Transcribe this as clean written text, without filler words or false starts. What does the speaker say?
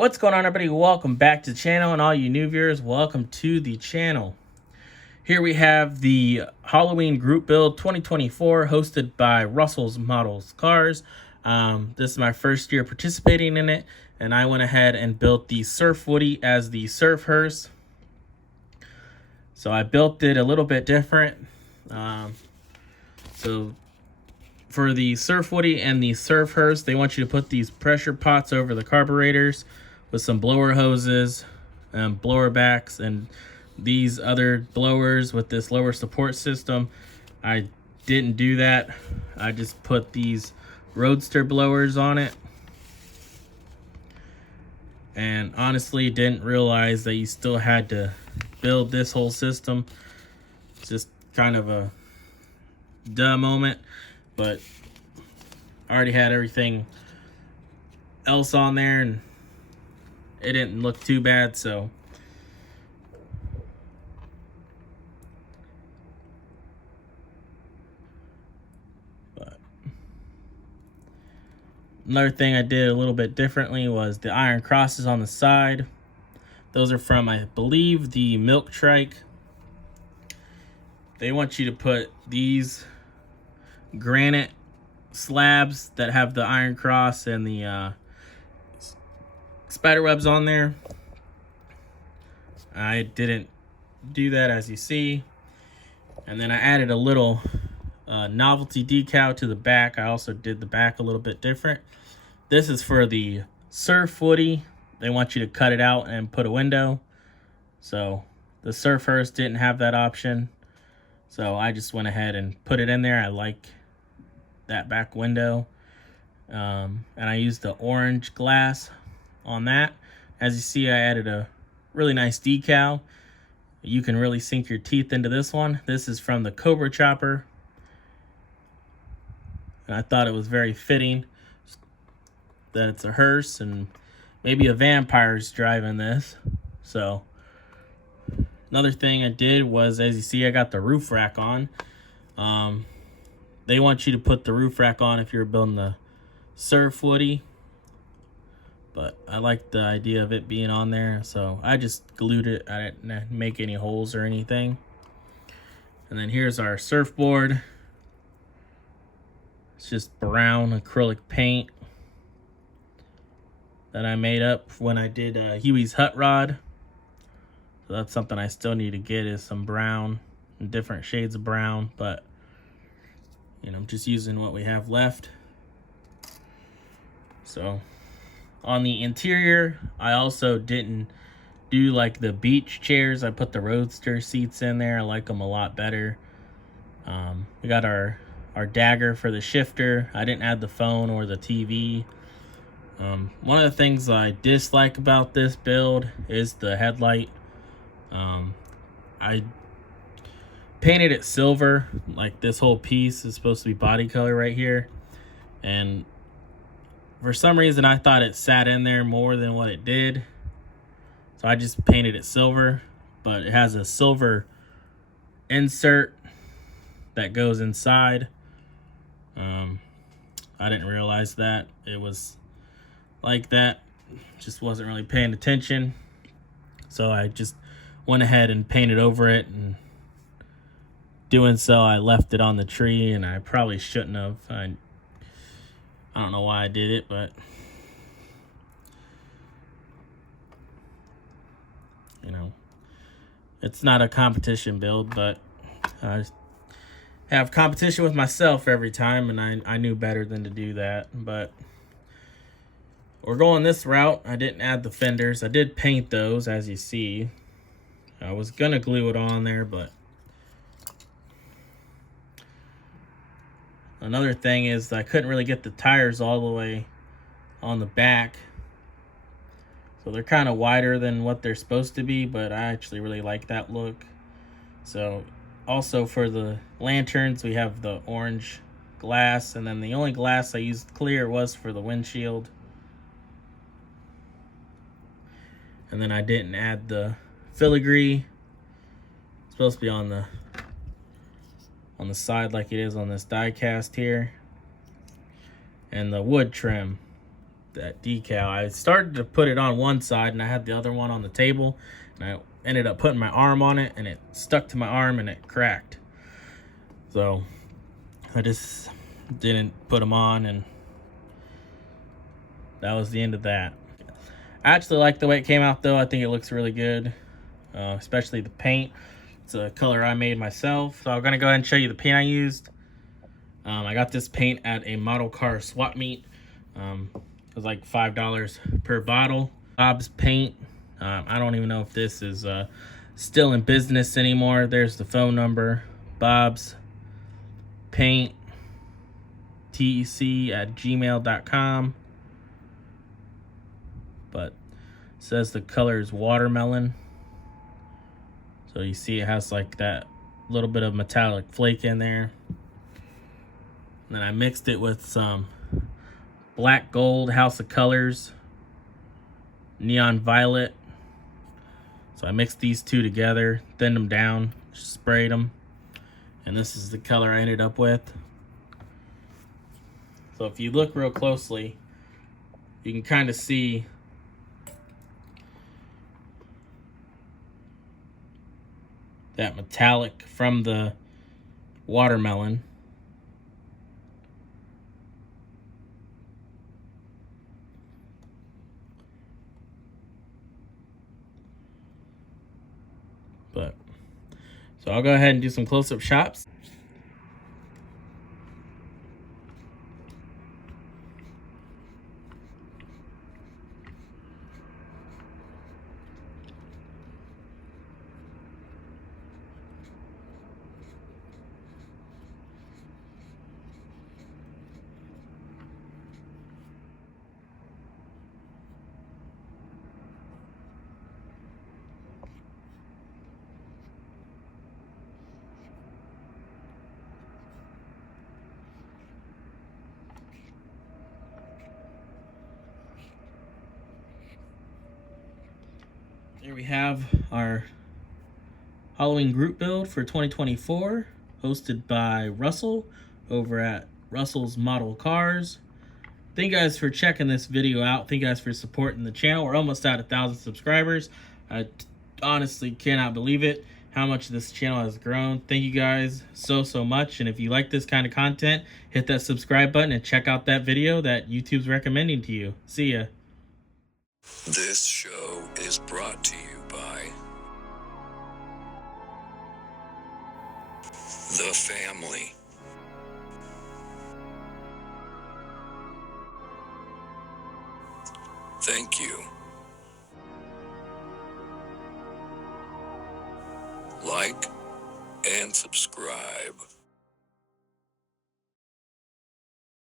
What's going on, everybody? Welcome back to the channel, and all you new viewers, welcome to the channel. Here we have the Halloween group build 2024 hosted by Russell's Models Cars. This is my first year participating in it, and I went ahead and built the Surf Woody as the Surf Hearse. So I built it a little bit different. So for the Surf Woody and the Surf Hearse, they want you to put these pressure pots over the carburetors with some blower hoses and blower backs and these other blowers with this lower support system. I didn't do that. I just put these roadster blowers on it, and honestly didn't realize that you still had to build this whole system. It's just kind of a duh moment, but I already had everything else on there and it didn't look too bad. So another thing I did a little bit differently was the iron crosses on the side. Those are from, I believe, the Milk Trike. They want you to put these granite slabs that have the iron cross and the spider webs on there. I didn't do that, as you see. And then I added a little novelty decal to the back. I also did the back a little bit different. This is for the Surf Woody. They want you to cut it out and put a window. So the Surf Hearse didn't have that option, so I just went ahead and put it in there. I like that back window. And I used the orange glass on that. As you see, I added a really nice decal. You can really sink your teeth into this one. This is from the Cobra Chopper, and I thought it was very fitting that it's a hearse and maybe a vampire's driving this. So another thing I did was, as you see, I got the roof rack on. They want you to put the roof rack on if you're building the Surf Woody, but I like the idea of it being on there, so I just glued it. I didn't make any holes or anything. And then here's our surfboard. It's just brown acrylic paint that I made up when I did Huey's Hut Rod. So that's something I still need to get, is some brown and different shades of brown, but you know, I'm just using what we have left. So on the interior, I also didn't do like the beach chairs. I put the roadster seats in there. I like them a lot better. We got our dagger for the shifter. I didn't add the phone or the TV. One of the things I dislike about this build is the headlight. I painted it silver. Like, this whole piece is supposed to be body color right here, and for some reason I thought it sat in there more than what it did, so I just painted it silver. But it has a silver insert that goes inside. I didn't realize that it was like that. Just wasn't really paying attention, so I just went ahead and painted over it, and doing so I left it on the tree, and I probably shouldn't have. I don't know why I did it, but you know, it's not a competition build, but I have competition with myself every time, and I knew better than to do that. But we're going this route. I didn't add the fenders. I did paint those, as you see. I was gonna glue it on there, but another thing is I couldn't really get the tires all the way on the back. So they're kind of wider than what they're supposed to be, but I actually really like that look. So also for the lanterns, we have the orange glass, and then the only glass I used clear was for the windshield. And then I didn't add the filigree. It's supposed to be on the side like it is on this die cast here. And the wood trim. that decal. I started to put it on one side and I had the other one on the table, and I ended up putting my arm on it and it stuck to my arm and it cracked. So I just didn't put them on, and that was the end of that. I actually like the way it came out though. I think it looks really good, especially the paint. It's a color I made myself. So I'm gonna go ahead and show you the paint I used. I got this paint at a model car swap meet. It was like $5 per bottle. Bob's Paint. I don't even know if this is still in business anymore. There's the phone number. Bob's Paint tec@gmail.com. But it says the color is watermelon. So you see it has like that little bit of metallic flake in there. And then I mixed it with some black gold House of Colors, neon violet. So I mixed these two together, thinned them down, sprayed them, and this is the color I ended up with. So if you look real closely, you can kind of see that metallic from the watermelon. But so I'll go ahead and do some close-up shots. Here we have our Halloween group build for 2024, hosted by Russell over at Russell's Model Cars. Thank you guys for checking this video out. Thank you guys for supporting the channel. We're almost at 1,000 subscribers. I honestly cannot believe it, how much this channel has grown. Thank you guys so much. And if you like this kind of content, hit that subscribe button and check out that video that YouTube's recommending to you. See ya. This show is brought to you by The Family. Thank you. Like and subscribe.